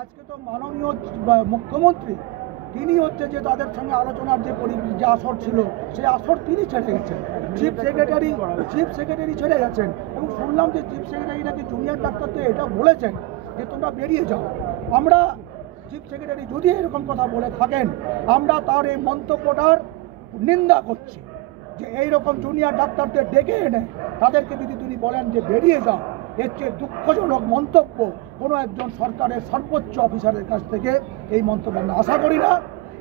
আজকে তো মাননীয় মুখ্যমন্ত্রী তিনি হচ্ছে যে তাদের সঙ্গে আলোচনার যে আসর ছিল সেই আসর তিনি ছেড়ে গেছেন, চিফ সেক্রেটারি ছেড়ে গেছেন। এবং শুনলাম যে চিফ সেক্রেটারি নাকি জুনিয়র ডাক্তারদের এটা বলেছেন যে তোমরা বেরিয়ে যাও। আমরা চিফ সেক্রেটারি যদি এরকম কথা বলে থাকেন, আমরা তার এই মন্তব্যটার নিন্দা করছি যে এইরকম জুনিয়র ডাক্তারদের ডেকে এনে তাদেরকে যদি তিনি বলেন যে বেরিয়ে যাও, এর চেয়ে দুঃখজনক মন্তব্য কোনো একজন সরকারের সর্বোচ্চ অফিসারের কাছ থেকে এই মন্তব্য আমরা আশা করি না।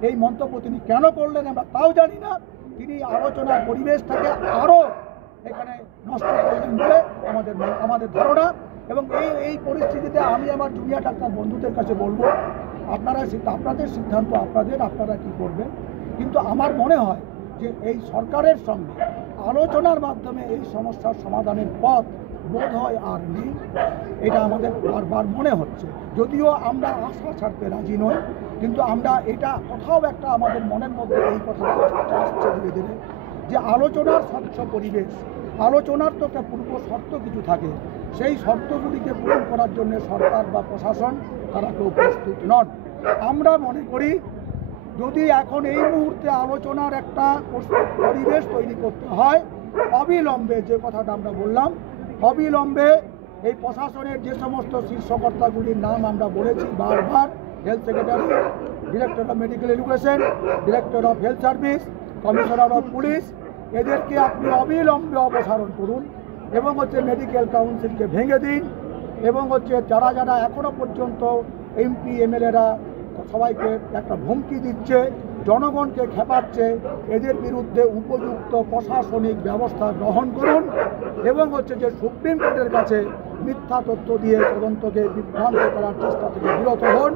এই মন্তব্য তিনি কেন করলেন আমরা তাও জানি না। তিনি আলোচনার পরিবেশটাকে আরও এখানে নষ্ট করলেন বলে আমাদের ধারণা। এবং এই পরিস্থিতিতে আমি আমার জুনিয়র ডাক্তার বন্ধুদের কাছে বলবো, আপনাদের সিদ্ধান্ত, আপনারা কি করবেন। কিন্তু আমার মনে হয় যে এই সরকারের সঙ্গে আলোচনার মাধ্যমে এই সমস্যার সমাধানের পথ বোধ হয় আর নেই, এটা আমাদের বারবার মনে হচ্ছে। যদিও আমরা আশা ছাড়তে রাজি নই, কিন্তু আমরা এটা কোথাও একটা আমাদের মনের মধ্যে এই কথাটা আসছে ধীরে ধীরে যে আলোচনার স্বচ্ছ পরিবেশ, আলোচনার তো একটা পূর্ব শর্ত কিছু থাকে, সেই শর্তগুলিকে পূরণ করার জন্য সরকার বা প্রশাসন তারা কেউ প্রস্তুত নন। আমরা মনে করি যদি এখন এই মুহূর্তে আলোচনার একটা পরিবেশ তৈরি করতে হয়, অবিলম্বে যে কথাটা আমরা বললাম, অবিলম্বে এই প্রশাসনের যে সমস্ত শীর্ষকর্তাগুলির নাম আমরা বলেছি বারবার, health secretary, director of medical education, director of health service, commissioner of police, এদেরকে আপনি অবিলম্বে অপসারণ করুন এবং মেডিকেল কাউন্সিলকে ভেঙে দিন। এবং যারা এখনও পর্যন্ত এমপি এমএলএরা সবাইকে একটা হুমকি দিচ্ছে, জনগণকে খেপাচ্ছে, এদের বিরুদ্ধে উপযুক্ত প্রশাসনিক ব্যবস্থা গ্রহণ করুন। এবং যে সুপ্রিম কোর্টের কাছে মিথ্যা তথ্য দিয়ে তদন্তকে বিভ্রান্ত করার চেষ্টা থেকে বিরত হন।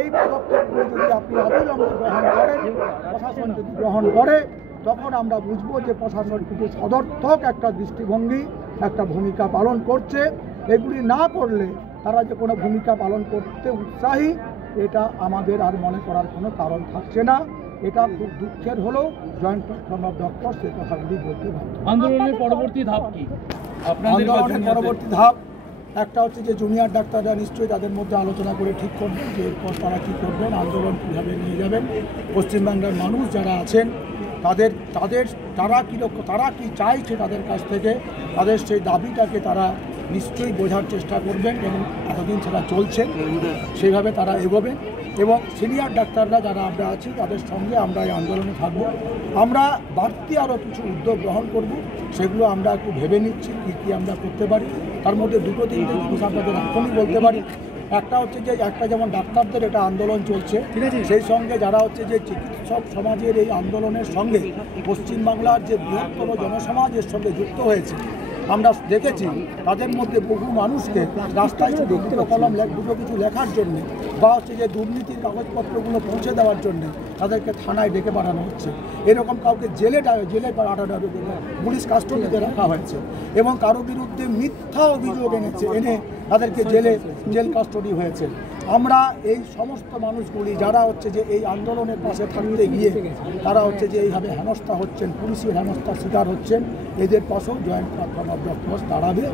এই পদক্ষেপগুলি যদি আপনি অবিলম্বে গ্রহণ করেন, প্রশাসন যদি গ্রহণ করে, তখন আমরা বুঝবো যে প্রশাসন কিন্তু সদর্থক একটা দৃষ্টিভঙ্গি, একটা ভূমিকা পালন করছে। এগুলি না করলে তারা যে কোনো ভূমিকা পালন করতে উৎসাহী, এটা আমাদের আর মনে করার কোনো কারণ থাকছে না। এটা খুব দুঃখের হলেও জয়েন্ট প্ল্যাটফর্ম অফ ডক্টরস এই কথাগুলি বলতে বাধ্য। আন্দোলনের পরবর্তী ধাপ কি? আন্দোলনের পরবর্তী ধাপ একটা হচ্ছে যে জুনিয়র ডাক্তাররা নিশ্চয়ই তাদের মধ্যে আলোচনা করে ঠিক করবেন যে এরপর তারা কী করবেন, আন্দোলন কীভাবে নিয়ে যাবেন। পশ্চিমবাংলার মানুষ যারা আছেন তারা কি চাইছে তাদের কাছ থেকে, তাদের সেই দাবিটাকে তারা নিশ্চয়ই বোঝার চেষ্টা করবেন এবং এতদিন সেটা চলছে সেইভাবে তারা এগোবেন। এবং সিনিয়র ডাক্তাররা যারা আমরা আছি তাদের সঙ্গে আমরা এই আন্দোলনে থাকবো। আমরা বাড়তি আরও কিছু উদ্যোগ গ্রহণ করব, সেগুলো আমরা একটু ভেবে নিচ্ছি কী আমরা করতে পারি। তার মধ্যে দুটো তিনটে জিনিস আপনাদের এখনই বলতে পারি। একটা হচ্ছে যে যেমন ডাক্তারদের এটা আন্দোলন চলছে, সেই সঙ্গে যারা যে চিকিৎসক সমাজের এই আন্দোলনের সঙ্গে পশ্চিমবাংলার যে বৃহত্তম জনসমাজের সঙ্গে যুক্ত হয়েছে, আমরা দেখেছি তাদের মধ্যে বহু মানুষকে রাস্তায় শুধু দুটো কলম দুটো কিছু লেখার জন্য বা যে দুর্নীতির কাগজপত্রগুলো পৌঁছে দেওয়ার জন্য তাদেরকে থানায় ডেকে পাঠানো হচ্ছে। এরকম কাউকে জেলে পাঠানো, পুলিশ কাস্টডিতে রাখা হয়েছে এবং কারো বিরুদ্ধে মিথ্যা অভিযোগ এনে তাদেরকে জেল কাস্টডি হয়েছে। আমরা এই সমস্ত মানুষগুলি যারা যে এই আন্দোলনের পাশে থাকতে গিয়ে তারা যে এইভাবে হেনস্থা হচ্ছেন, পুলিশের হেনস্থার শিকার হচ্ছেন, এদের পাশেও জয়েন্ট প্ল্যাটফর্ম অফ ডক্টরস দাঁড়াবে।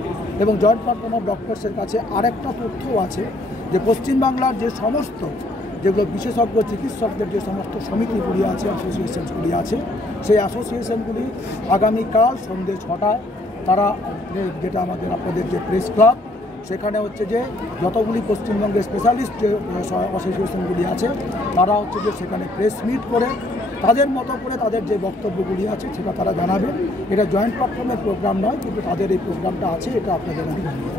এবং জয়েন্ট প্ল্যাটফর্ম অফ ডক্টরসের কাছে আরেকটা তথ্যও আছে যে পশ্চিমবাংলার যে সমস্ত যেগুলো বিশেষজ্ঞ চিকিৎসকদের যে সমস্ত সমিতিগুলি আছে, অ্যাসোসিয়েশনগুলি আছে, সেই অ্যাসোসিয়েশনগুলি আগামীকাল সন্ধ্যে 6টায় তারা যেটা আপনাদের যে প্রেস ক্লাব, সেখানে যে যতগুলি পশ্চিমবঙ্গের স্পেশালিস্ট যে অ্যাসোসিয়েশনগুলি আছে তারা যে সেখানে প্রেস মিট করে তাদের মতো করে তাদের যে বক্তব্যগুলি আছে সেটা তারা জানাবেন। এটা জয়েন্ট প্ল্যাটফর্মের প্রোগ্রাম নয়, কিন্তু তাদের এই প্রোগ্রামটা আছে, এটা আপনাদের আমি জানিয়ে